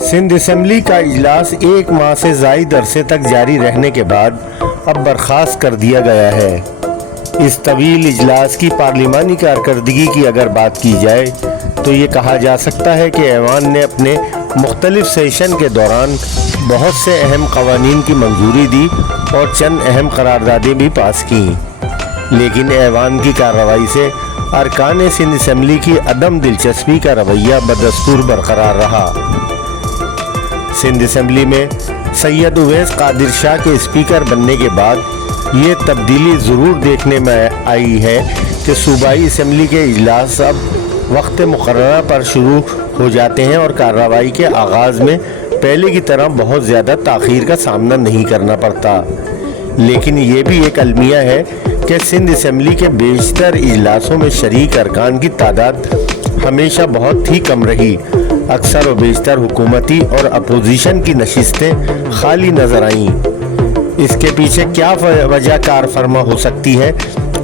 Sindh assembly کا اجلاس 1 ماہ سے زائد عرصے تک جاری رہنے کے بعد اب برخاست کر دیا گیا ہے۔ اس طویل اجلاس کی پارلیمانی کارکردگی کی اگر بات کی جائے تو یہ کہا جا سکتا ہے کہ ایوان نے اپنے مختلف سیشن کے دوران بہت سے اہم قوانین کی منظوری دی اور چند اہم قراردادیں بھی پاس کیں، لیکن ایوان کی کارروائی سے ارکان سندھ اسمبلی کی عدم دلچسپی کا رویہ بدستور برقرار رہا۔ سندھ اسمبلی میں سید اویس قادر شاہ کے اسپیکر بننے کے بعد یہ تبدیلی ضرور دیکھنے میں آئی ہے کہ صوبائی اسمبلی کے اجلاس اب وقت مقررہ پر شروع ہو جاتے ہیں اور کارروائی کے آغاز میں پہلے کی طرح بہت زیادہ تاخیر کا سامنا نہیں کرنا پڑتا، لیکن یہ بھی ایک المیہ ہے کہ سندھ اسمبلی کے بیشتر اجلاسوں میں شریک ارکان کی تعداد ہمیشہ بہت ہی کم رہی۔ اکثر و بیشتر حکومتی اور اپوزیشن کی نشستیں خالی نظر آئیں۔ اس کے پیچھے کیا وجہ کار فرما ہو سکتی ہے؟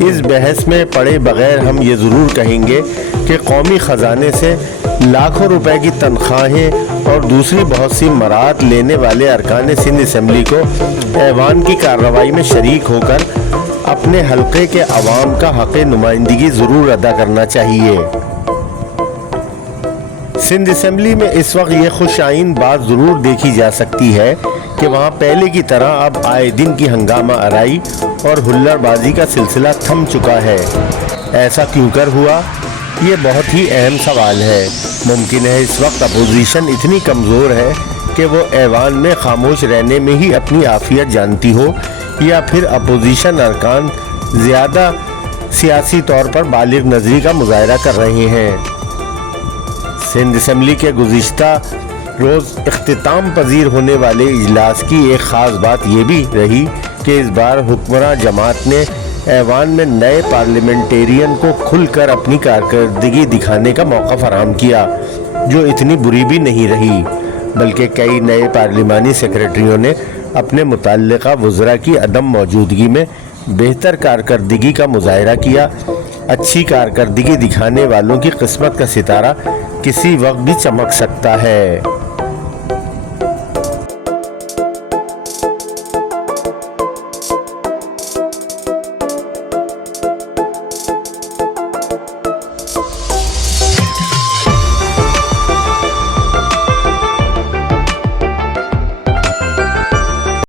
اس بحث میں پڑے بغیر ہم یہ ضرور کہیں گے کہ قومی خزانے سے لاکھوں روپے کی تنخواہیں اور دوسری بہت سی مراعات لینے والے ارکان سندھ اسمبلی کو ایوان کی کارروائی میں شریک ہو کر اپنے حلقے کے عوام کا حق نمائندگی ضرور ادا کرنا چاہیے۔ سندھ اسمبلی میں اس وقت یہ خوش آئین بات ضرور دیکھی جا سکتی ہے کہ وہاں پہلے کی طرح اب آئے دن کی ہنگامہ آرائی اور ہلڑ بازی کا سلسلہ تھم چکا ہے۔ ایسا کیوں کر ہوا؟ یہ بہت ہی اہم سوال ہے۔ ممکن ہے اس وقت اپوزیشن اتنی کمزور ہے کہ وہ ایوان میں خاموش رہنے میں ہی اپنی عافیت جانتی ہو، یا پھر اپوزیشن ارکان زیادہ سیاسی طور پر بالغ نظری کا مظاہرہ کر رہے ہیں۔ سندھ اسمبلی کے گزشتہ روز اختتام پذیر ہونے والے اجلاس کی ایک خاص بات یہ بھی رہی کہ اس بار حکمراں جماعت نے ایوان میں نئے پارلیمنٹیرین کو کھل کر اپنی کارکردگی دکھانے کا موقع فراہم کیا، جو اتنی بری بھی نہیں رہی، بلکہ کئی نئے پارلیمانی سیکریٹریوں نے اپنے متعلقہ وزراء کی عدم موجودگی میں بہتر کارکردگی کا مظاہرہ کیا۔ اچھی کارکردگی دکھانے والوں کی قسمت کا ستارہ کسی وقت بھی چمک سکتا ہے۔